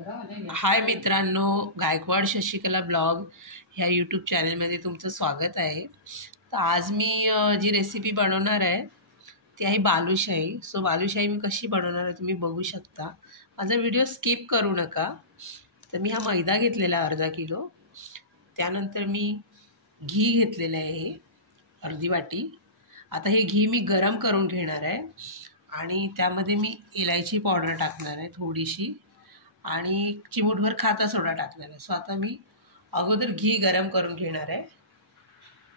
हाय मित्रांनो, गायकवाड शशिकला ब्लॉग ह्या यूट्यूब चॅनलमध्ये तुमचं स्वागत आहे। तर आज मी जी रेसिपी बनवणार आहे ती आहे बालुशाही। सो बालुशाही मी कशी बनवणार आहे तुम्ही बघू शकता। माझा व्हिडिओ स्किप करू नका। तर मी हा मैदा घेतलेला अर्धा किलो, त्यानंतर मी घी घेतलेलं आहे अर्धी वाटी। आता हे घी मी गरम करून घेणार आहे आणि त्यामध्ये मी इलायची पावडर टाकणार आहे थोडीशी आणि चिमूटभर खाता सोडा टाकणार आहे। सो आता मी अगोदर घी गरम करून घेणार आहे।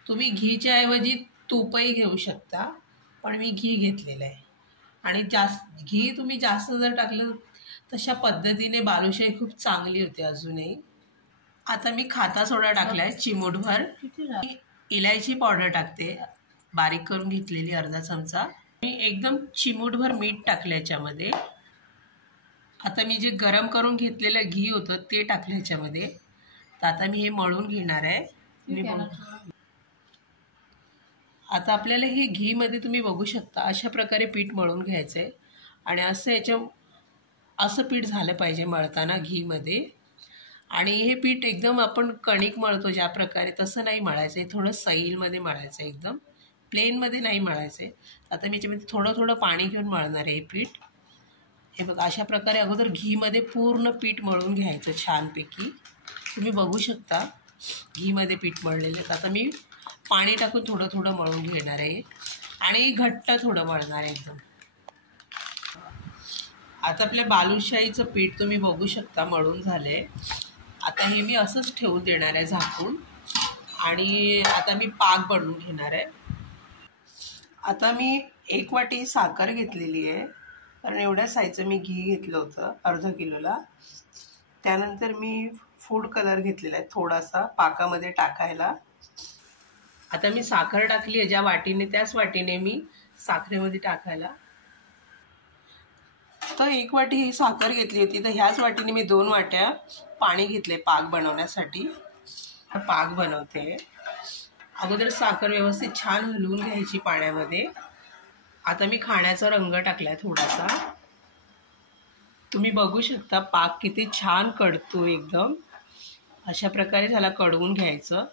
तुम्ही घीच्या ऐवजी तूपही घेऊ शकता, पण मी घी घेतलेलं आहे। आणि घी तुम्ही जास्त जर टाकलं तशा पद्धतीने बालुशाही खूप चांगली होते अजूनही। आता मी खाता सोडा टाकलाय चिमूटभर, इलायची पावडर टाकते बारीक करून घेतलेली अर्धा चमचा, मी एकदम चिमूटभर मीठ टाकलं याच्यामध्ये। आता मी जे गरम करून घेतलेलं घी होतं ते टाकलं ह्याच्यामध्ये। तर आता मी हे मळून घेणार आहे। आता आपल्याला हे घीमध्ये तुम्ही बघू शकता अशा प्रकारे पीठ मळून घ्यायचं आहे आणि असं पीठ झालं पाहिजे मळताना घीमध्ये। आणि हे पीठ एकदम आपण कणिक मळतो ज्या प्रकारे तसं नाही मळायचं आहे, थोडं सैलमध्ये मळायचं आहे, एकदम प्लेनमध्ये नाही मळायचं आहे। आता मी याच्यामध्ये थोडं थोडं पाणी घेऊन मळणार आहे हे पीठ। हे बघा अशा प्रकारे अगोदर घीमध्ये पूर्ण पीठ मळून घ्यायचं छानपैकी। तुम्ही बघू शकता घीमध्ये पीठ मळलेलं आहे। आता मी पाणी टाकून थोडं थोडं मळून घेणार आहे आणि घट्ट थोडं मळणार आहे एकदम। आता आपल्या बालुशाहीचं पीठ तुम्ही बघू शकता मळून झालंय। आता हे मी असंच ठेवून देणार आहे झाकून आणि आता मी पाक बनवून घेणार आहे। आता मी 1 वाटी साखर घेतलेली आहे, कारण एवढ्या साईजचं मी घी घेतलं होतं अर्धा किलोला। त्यानंतर मी फूड कलर घेतलेला आहे थोडासा पाकामध्ये टाकायला। आता मी साखर टाकली आहे ज्या वाटीने त्याच वाटीने मी साखरेमध्ये टाकायला। तर 1 वाटी ही साखर घेतली होती, तर ह्याच वाटीने मी 2 वाट्या पाणी घेतले पाक बनवण्यासाठी। पाक बनवते अगोदर साखर व्यवस्थित छान हलवून घ्यायची पाण्यामध्ये। आता मी खाण्याचा रंग टाकलाय थोडासा, तुम्ही बघू शकता पाक किती छान कडतो एकदम। अशा प्रकारे झाला कडवून घ्यायचं।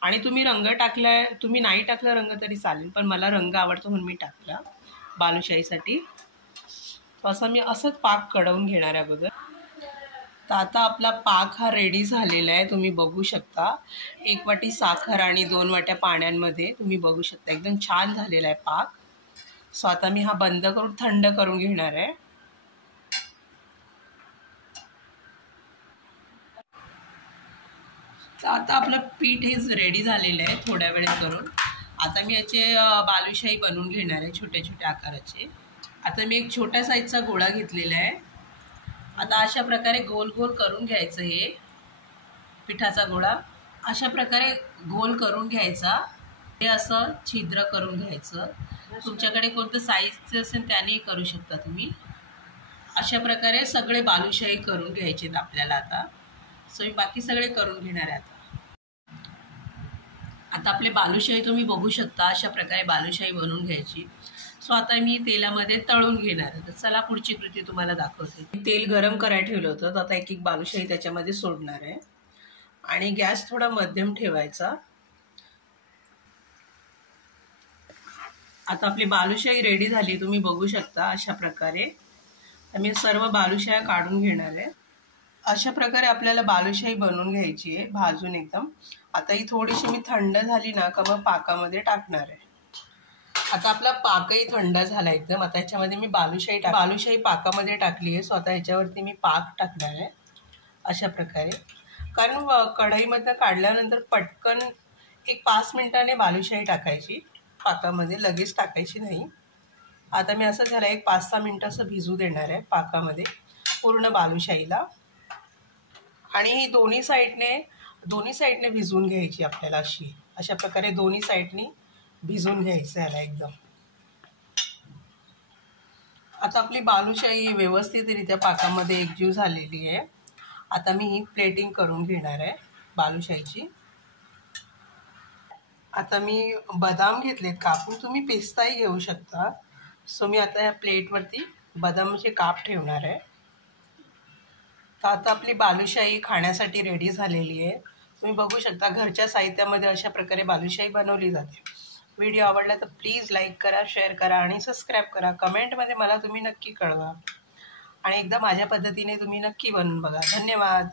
आणि तुम्ही रंग टाकलाय, तुम्ही नाही टाकला रंग तरी चालेल, पण मला रंग आवडतो म्हणून मी टाकला बालुशाहीसाठी। असं मी असंच पाक कडवून घेणार आहे अगोदर। तर आता आपला पाक हा रेडी झालेला आहे, तुम्ही बघू शकता। 1 वाटी साखर आणि 2 वाट्या पाण्यामध्ये तुम्ही बघू शकता एकदम छान झालेला आहे पाक। सो आता मी हा बंद करून थंड करून घेणार आहे। तर आता आपलं पीठ हे रेडी झालेलं आहे थोड्या वेळ करून। आता मी याचे बालुशाही बनवून घेणार आहे छोट्या छोट्या आकाराचे। आता मी एक छोट्या साईजचा गोळा घेतलेला आहे। आता अशा प्रकारे गोल गोल करून घ्यायचं, हे पिठाचा गोळा अशा प्रकारे गोल करून घ्यायचा। हे असं छिद्र करून घ्यायचं, तुमच्याकडे कोणतं साईजचं असेल त्यानेही करू शकता तुम्ही। अशा प्रकारे सगळे बालुशाही करून घ्यायचे आपल्याला आता। सो मी बाकी सगळे करून घेणार आहे आता आपले बालुशाही तुम्ही बघू शकता अशा प्रकारे बालुशाही बनवून घ्यायची। सो आता मी तेलामध्ये तळून घेणार आहे। तर चला पुढची कृती तुम्हाला दाखवते। तेल गरम करायला ठेवलं होतं, तर आता एक एक बालुशाही त्याच्यामध्ये सोडणार आहे आणि गॅस थोडा मध्यम ठेवायचा। आता आपली बालुशाही रेडी झाली, तुम्ही बघू शकता अशा प्रकारे। मी सर्व बालुशाही काढून घेणार आहे। अशा प्रकारे आपल्याला बालुशाही बनवून घ्यायची आहे भाजून एकदम। आता ही थोडीशी मी थंड झाली ना का मग पाकामध्ये टाकणार आहे। आता आपला पाकही थंड झाला एकदम। आता ह्याच्यामध्ये मी बालुशाही पाकामध्ये टाकली आहे। सो आता ह्याच्यावरती मी पाक टाकणार आहे अशा प्रकारे, कारण कढईमधनं काढल्यानंतर पटकन एक 5 मिनिटाने बालुशाही टाकायची पाकामध्ये, लगेच टाकायची नाही। आता मी असं झालं एक 5-6 मिनिटं असं भिजू देणार आहे पाकामध्ये पूर्ण बालुशाहीला। आणि ही दोन्ही साईडने भिजवून घ्यायची आपल्याला अशा प्रकारे दोन्ही साईडनी भिजवून घ्यायचं याला एकदम। आता आपली बालुशाही व्यवस्थितरित्या पाकामध्ये एकजीव झालेली आहे। आता मी ही प्लेटिंग करून घेणार आहे बालुशाहीची। आता मी बदाम घेतलेत कापून, तुम्ही पिस्ताही घेऊ शकता। सो मी आता या प्लेटवरती बदामाचे काप ठेवणार आहे। तर आता आपली बालुशाही खाण्यासाठी रेडी झालेली आहे. तुम्ही बघू शकता घरच्या साहित्यामध्ये अशा प्रकारे बालुशाही बनवली जाते. व्हिडिओ आवडला तर प्लीज लाईक करा, शेअर करा आणि सबस्क्राईब करा. कमेंटमध्ये मला तुम्ही नक्की कळवा आणि एकदा माझ्या पद्धतीने तुम्ही नक्की बनवून बघा. धन्यवाद.